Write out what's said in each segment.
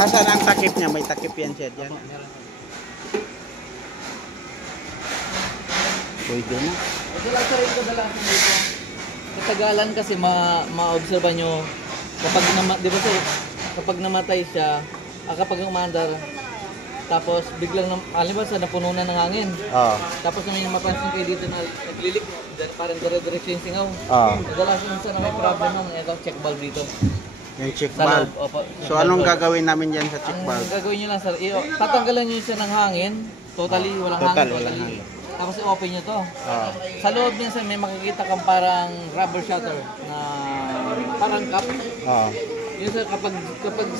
Nasaan ang takip niya? May takip yan siya dyan. Pwede na. Ito lang sir, ito dalasin dito. Katagalan kasi ma-obserba nyo kapag di ba sir, kapag namatay siya, kapag umandar, tapos biglang alam sa napuno na ng hangin. Tapos may mapansin kayo dito na naglilik, parang dire-diretso yung singaw. Kadalasan sa na may problem ng ito, check valve dito. Yung check valve. So anong gagawin namin diyan sa check valve? Ang gagawin niyo lang sir, tatanggalan niyo siya ng hangin, totally walang hangin, totally. Tapos i-open nyo to. Sa loob niya sir, may makikita kang parang rubber shutter na parang cup. Yun sir, kapag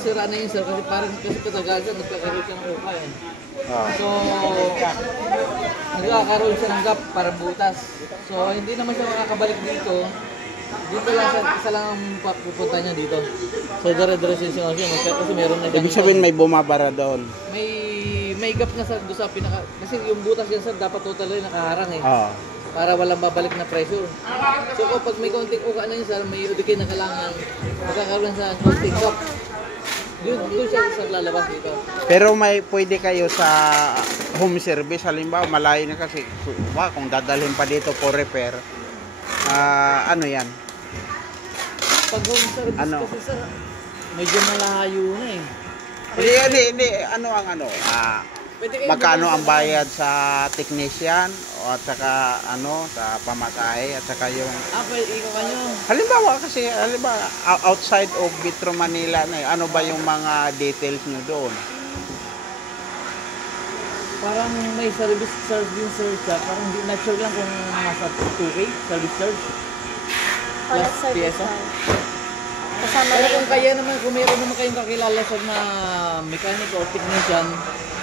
sira na yun sir, kasi parang katagal siya, nagkakaroon siya ng uka eh. So, nagkakaroon siya ng gap, parang butas. So, hindi naman siya makakabalik dito. Dito lang siya, isa lang ang pupunta niya dito. So, dire-diretso siya kasi meron na ganito. Ibig sabihin may bumabara doon. May gap na sa pinaka, kasi yung butas yan sir dapat totally nakaharang eh. Para walang babalik na pressure. So kapag may konting uka na yun sir, may ubikin na kalangan, magkakaroon sa konting gap. Doon siya sa lalabas dito. Pero may pwede kayo sa home service, halimbawa malayo na kasi kung dadalhin pa dito for repair, ano yan? Pag home service kasi sir, medyo malayo na eh. Hindi, magkano ang bayad sa technician o at saka sa pamasahe at saka yung halimbawa outside of Metro Manila na ano ba yung mga details nyo doon? Parang may service charge din sir siya, parang hindi not sure lang kung nasa 2K service charge plus PSO. Pero kung kaya naman, kung meron naman kayong kakilala sa na mechanic or technician,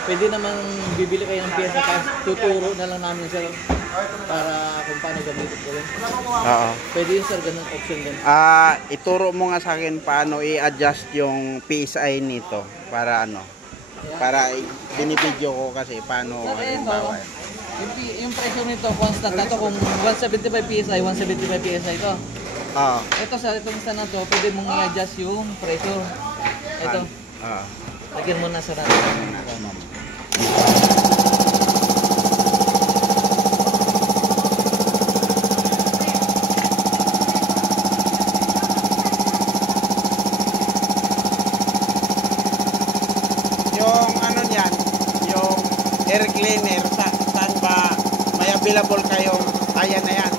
pwede naman bibili kayo ng pyesa tapos tuturo na lang namin sir para kung paano gamitin ko rin. Pwede yun sir, ganun option din. Ituro mo nga sa akin paano i-adjust yung PSI nito para para binibidyo ko kasi paano halimbawa. Yung pressure nito constant na to, kung 175 PSI, 175 PSI ito. Ito sa itong stand na to, pwede mong i-adjust yung pressure. Ito. Lagyan mo na sa natin. Yung niyan, yung air cleaner, saan ba may available kayong ayan na yan?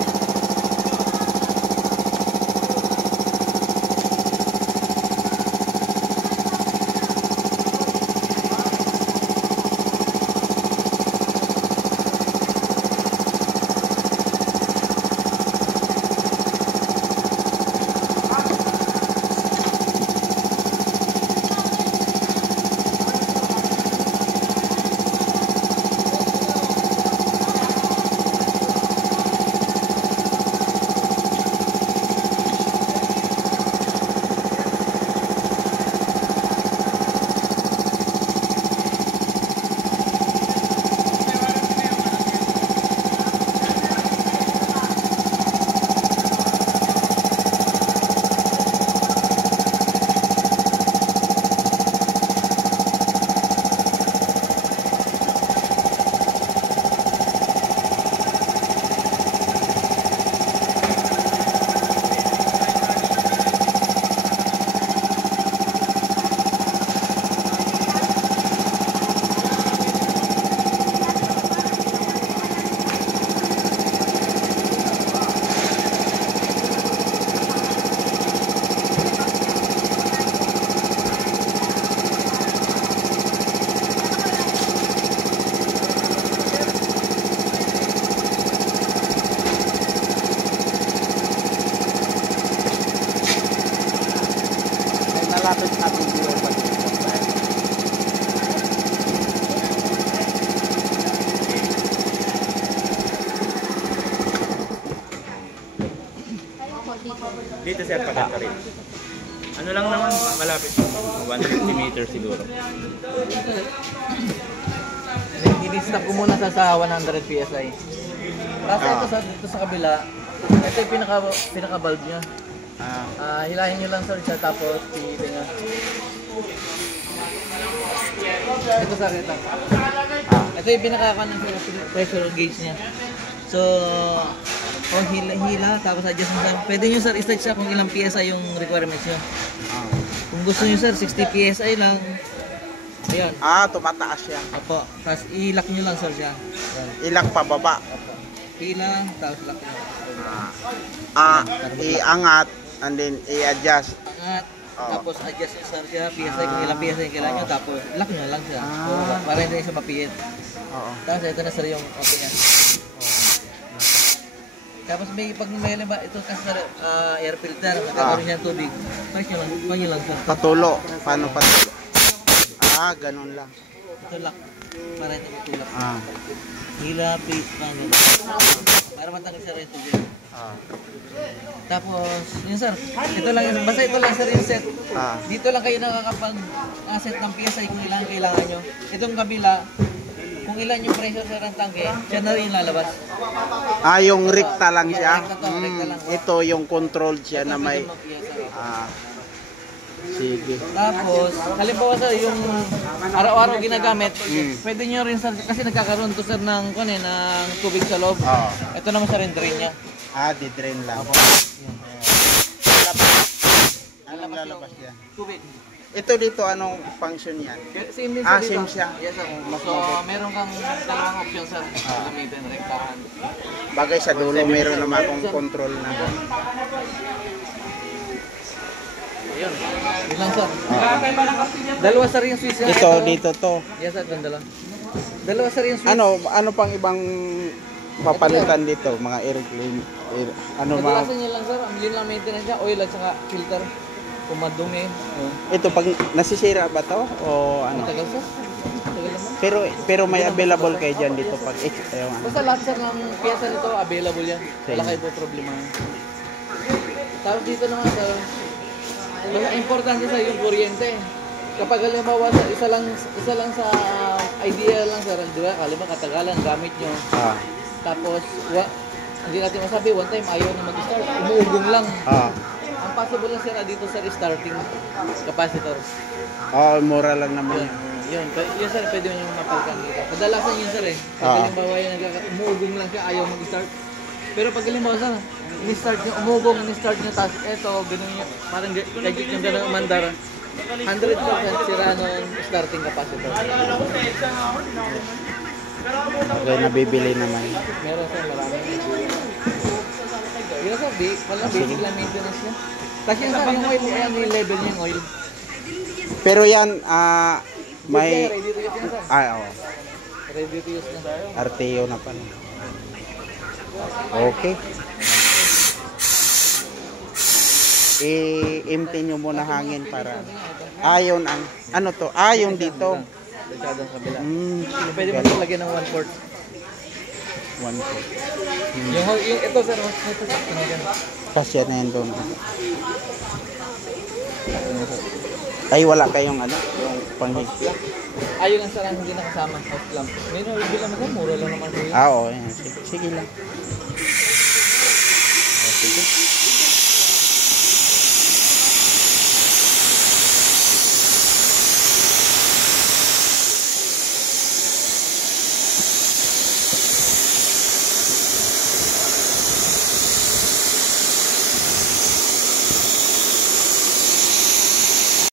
Nalapit natin dito sa dito sir, pagkat rin. Ano lang naman, malapit. 150 meters siguro. I-stop ko muna sa 100 PSI. Kasi ito sa kabila, ito yung pinaka-valve niya. Hilahin nyo lang sir siya tapos pilitin nyo. Ito sir, ito. Ito yung pinakakan ng pressure gauge niya. So, hila, tapos adjust mo sir. Pwede nyo sir, i-start siya kung ilang PSI yung requirements nyo. Kung gusto nyo sir, 60 PSI lang. Ayan. Tumataas siya. Apo, tapos i-lock nyo lang sir siya. Ayan. Ilak pababa. Apo. Hila, tapos lock nyo. Iangat and then i-adjust. Angat, Oo. tapos adjust nyo sir siya, PSI kung ilang PSI yung kailangan nyo, tapos lock nyo lang siya. So, para hindi siya mapiyit. Oo. Tapos ito na sir yung okay niya. Tapos pag may ba ito kasi sir, air filter, nagkakaroon niya ng tubig. Pag nyo lang sir. Patulo. Paano patulo? Ganun lang. Ito lock, para ito matulak. Hila, paste, ganyan. Para matanggal siya rin tubig. Tapos, yun sir, ito lang yun. Basta ito lang sir yung set. Dito lang kayo nakakapag-set ng PSI kung ilang kailangan nyo. Itong kabila, kung ilan yung pressure sir ng tangke, siya na rin lalabas. Yung rekta lang siya. Rekta lang. Ito yung controlled siya na may... Sige. Tapos, halimbawa sir, yung araw-araw ginagamit, pwede nyo rin sir, kasi nagkakaroon to sir ng tubig sa loob. Ito naman sir yung drain niya. Di-drain lang. Anong lalabas yan? Tubig. Ito dito, anong function yan? Same din sir dito. Same siya. Yes sir. So, meron kang dalawang option sir. Gamitin, rektahan. Bagay sa dulo, meron naman akong control na. Ayun. Yun lang sir. Dalawa sir yung switch niya. Ito, dito to. Yes sir, dalawa. Dalawa sir yung switch. Ano pang ibang papalitan dito? Mga air clean? Kadalasan niya lang sir, ambilin lang maintenance niya, oil at saka filter. Kung madumi. Ito, pag nasisira ba to? O ano? Matagal sir. Matagal naman. Pero may available kayo dyan dito pag yung ano. Basta lahat sir ng pyesa nito, available yan. Wala kayo po problema. Tapos dito naman sir, basta importante sa yung kuryente. Kapag halimbawa isa lang sa idea lang sir, di ba? Halimbawa katagalan gamit nyo. Tapos hindi natin masabi, one time ayaw na mag-start, umuugong lang. Ang possible lang sir dito sir starting capacitor. Mura lang naman yun. Yun sir, pwede nyo mapalitan dito. Kadalasan yun sir Pag halimbawa yung umuugong lang siya, ayaw mag-start. Pero pag halimbawa sir, ni-start nyo, umugong, ni-start nyo, tapos eto, ganun nyo, parang gadget yung ganun umandar, 100% sira ng starting capacitor. Okay, nabibili naman. Meron sir, marami. Yun sir, wala basic lang maintenance niya. Kasi yung sir, yung oil, ayan yung level niya yung oil. Pero yan, may... Ready to use yan sir. Oo. Ready to use na. RTO na pala. Okay. I-empty nyo muna hangin para... Yun ang... Ano to? Yung dito. Delikado ang kabila. Pwede mo ito lagyan ng 1/4. 1/4. Yung ito sir, ito sakto na yan. Kasya na yun doon. Ay, wala kayong ano? Yung panghigpla? Ayun lang sir, ang hindi nakasama. House lamp. May nabibili naman sir, mura lang naman sa'yo. Oo. Sige lang. Sige.